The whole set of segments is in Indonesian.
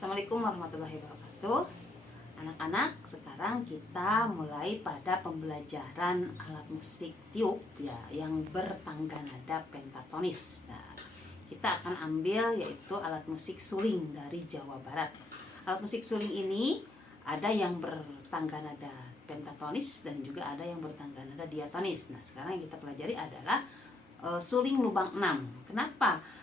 Assalamualaikum warahmatullahi wabarakatuh. Anak-anak, sekarang kita mulai pada pembelajaran alat musik tiup ya yang bertangga nada pentatonis. Nah, kita akan ambil yaitu alat musik suling dari Jawa Barat. Alat musik suling ini ada yang bertangga nada pentatonis dan juga ada yang bertangga nada diatonis. Nah, sekarang yang kita pelajari adalah suling lubang 6. Kenapa?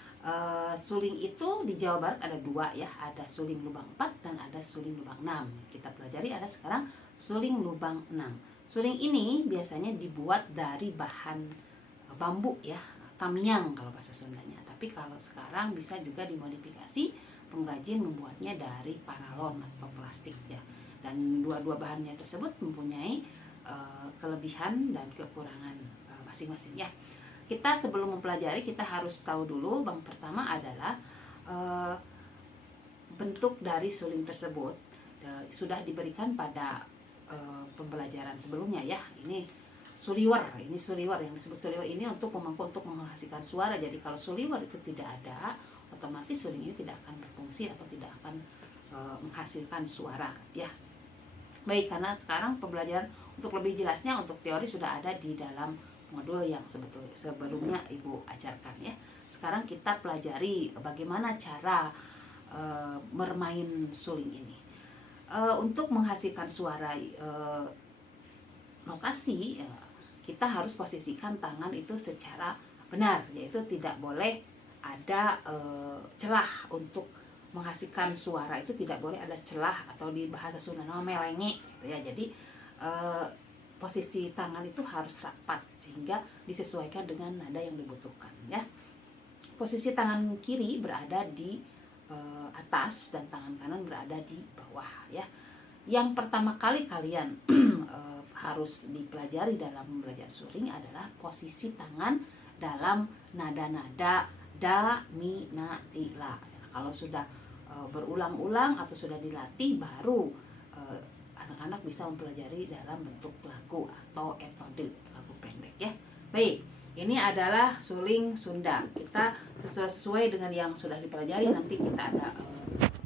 Suling itu di Jawa Barat ada dua ya, ada suling lubang 4 dan ada suling lubang 6. Kita pelajari ada sekarang suling lubang 6. Suling ini biasanya dibuat dari bahan bambu ya, tamiang kalau bahasa Sundanya. Tapi kalau sekarang bisa juga dimodifikasi, pengrajin membuatnya dari paralon atau plastik ya. Dan dua-dua bahannya tersebut mempunyai kelebihan dan kekurangan masing-masing ya. Kita sebelum mempelajari kita harus tahu dulu yang pertama adalah bentuk dari suling tersebut sudah diberikan pada pembelajaran sebelumnya ya. Ini suliwer yang disebut suliwer ini untuk memampu untuk menghasilkan suara. Jadi kalau suliwer itu tidak ada, otomatis suling ini tidak akan berfungsi atau tidak akan menghasilkan suara ya. Baik, karena sekarang pembelajaran untuk lebih jelasnya untuk teori sudah ada di dalam modul yang sebelumnya Ibu ajarkan ya. Sekarang kita pelajari bagaimana cara bermain suling ini. Untuk menghasilkan suara notasi kita harus posisikan tangan itu secara benar, yaitu tidak boleh ada celah untuk menghasilkan suara, itu tidak boleh ada celah atau di bahasa Sunda melenge gitu ya. Jadi posisi tangan itu harus rapat sehingga disesuaikan dengan nada yang dibutuhkan ya. Posisi tangan kiri berada di atas dan tangan kanan berada di bawah ya. Yang pertama kali kalian harus dipelajari dalam belajar suling adalah posisi tangan dalam nada-nada da, mi, na, ti, la. Kalau sudah berulang-ulang atau sudah dilatih, baru anak-anak bisa mempelajari dalam bentuk lagu atau etode lagu pendek ya. Baik, ini adalah suling Sunda. Kita sesuai dengan yang sudah dipelajari, nanti kita ada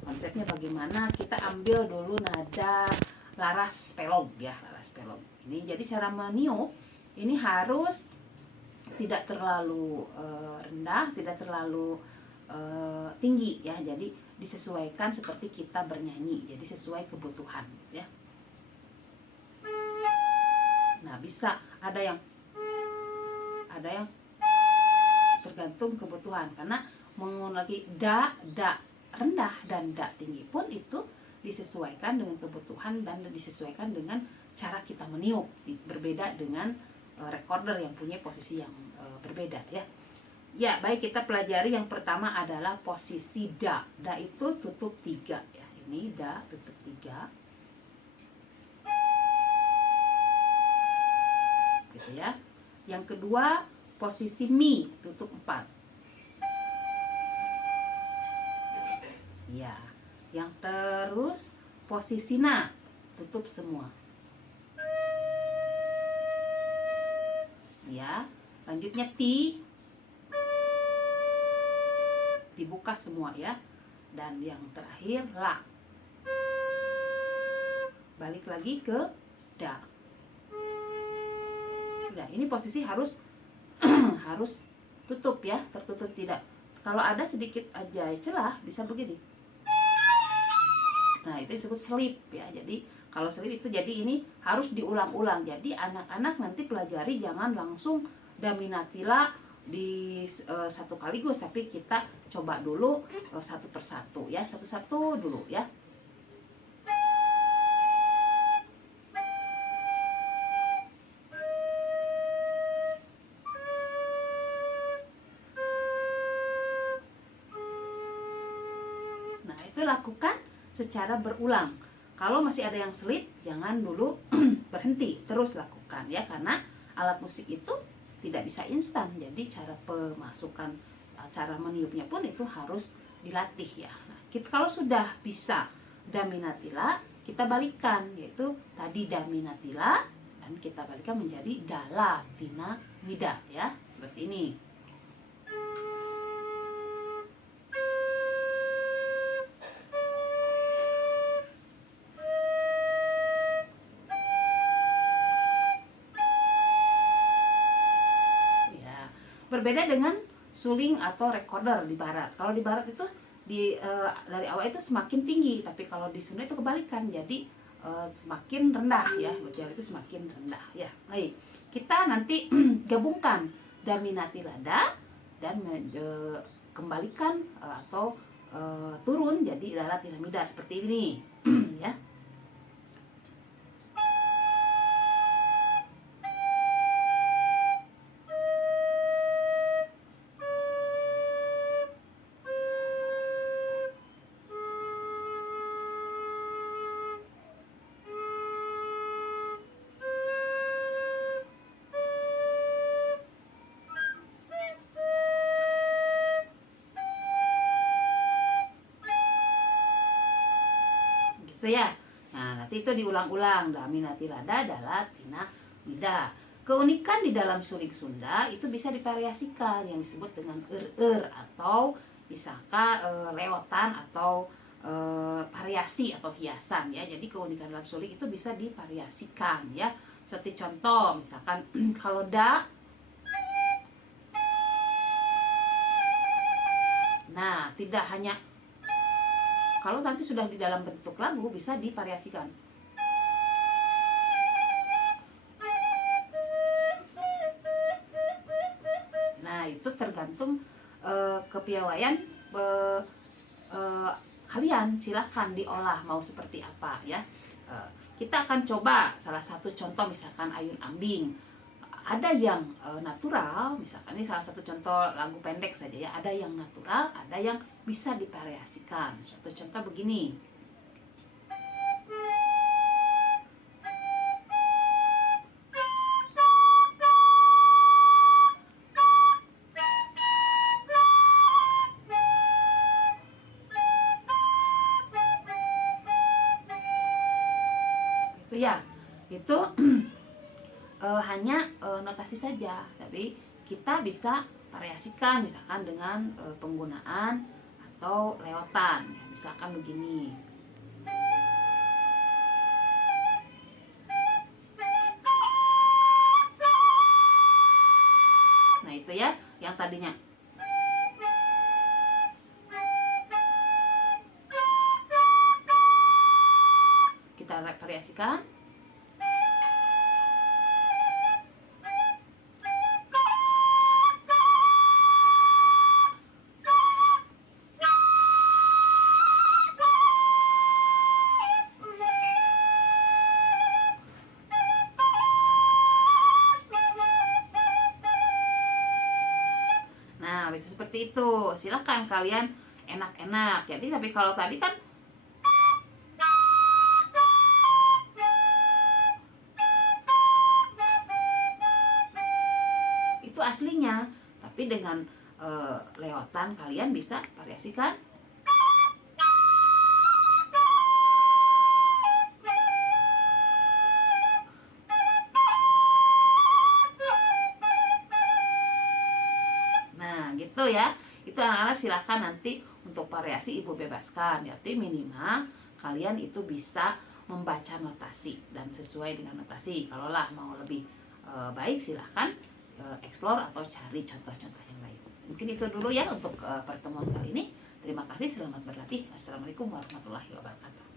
konsepnya bagaimana. Kita ambil dulu nada laras pelog ya, laras pelog. Ini jadi cara meniup ini harus tidak terlalu rendah, tidak terlalu tinggi ya. Jadi disesuaikan seperti kita bernyanyi, jadi sesuai kebutuhan ya. Nah, bisa ada yang tergantung kebutuhan, karena lagi da rendah dan da tinggi pun itu disesuaikan dengan kebutuhan dan disesuaikan dengan cara kita meniup, berbeda dengan recorder yang punya posisi yang berbeda ya. Ya, baik, kita pelajari yang pertama adalah posisi da. Da itu tutup 3 ya. Ini da tutup 3. Gitu ya. Yang kedua posisi mi tutup 4. Ya. Yang terus posisi na tutup semua. Ya. Lanjutnya ti dibuka semua ya. Dan yang terakhir la. Balik lagi ke da. Nah, ini posisi harus harus tutup ya, tertutup tidak. Kalau ada sedikit aja celah bisa begini. Nah, itu disebut selip ya. Jadi kalau selip itu jadi ini harus diulang-ulang. Jadi anak-anak nanti pelajari jangan langsung daminatila di satu kaligus, tapi kita coba dulu satu persatu ya, satu-satu dulu ya. Nah, itu lakukan secara berulang. Kalau masih ada yang selip, jangan dulu berhenti, terus lakukan ya, karena alat musik itu tidak bisa instan. Jadi cara pemasukan, cara meniupnya pun itu harus dilatih ya. Nah, kalau sudah bisa daminatila, kita balikan, yaitu tadi daminatila dan kita balikan menjadi dala tina mida ya, seperti ini. berbeda dengan suling atau recorder di barat. Kalau di barat itu dari awal itu semakin tinggi, tapi kalau di Sunda itu kebalikan, jadi semakin rendah ya, berjalan itu semakin rendah ya. Baik, kita nanti gabungkan Daminati Lada dan kembalikan atau turun jadi Lala Tilamida seperti ini ya. Gitu ya. Nah, nanti itu diulang-ulang, Daminati Lada, Dala Tina Mida. Keunikan di dalam suling Sunda itu bisa divariasikan yang disebut dengan atau misalkan leotan atau variasi atau hiasan ya. Jadi keunikan dalam suling itu bisa divariasikan ya. Seperti contoh misalkan kalau da, nah tidak hanya, kalau nanti sudah di dalam bentuk lagu bisa divariasikan. Nah, itu tergantung kepiawaian kalian, silahkan diolah mau seperti apa ya. Kita akan coba salah satu contoh misalkan Ayun Ambing. Ada yang natural, misalkan ini salah satu contoh lagu pendek saja ya. Ada yang natural, ada yang bisa divariasikan. Suatu contoh begini. Itu ya, itu hanya notasi saja, tapi kita bisa variasikan misalkan dengan penggunaan atau leotan ya, misalkan begini. Nah itu ya, yang tadinya kita variasikan. Bisa seperti itu, silahkan kalian enak-enak. Jadi tapi kalau tadi kan itu aslinya, tapi dengan leotan kalian bisa variasikan. Gitu ya, itu anak-anak silahkan nanti untuk variasi ibu bebaskan. Jadi minimal kalian itu bisa membaca notasi dan sesuai dengan notasi. Kalau lah mau lebih baik silahkan explore atau cari contoh-contoh yang lain. Mungkin itu dulu ya untuk pertemuan kali ini. Terima kasih, selamat berlatih. Assalamualaikum warahmatullahi wabarakatuh.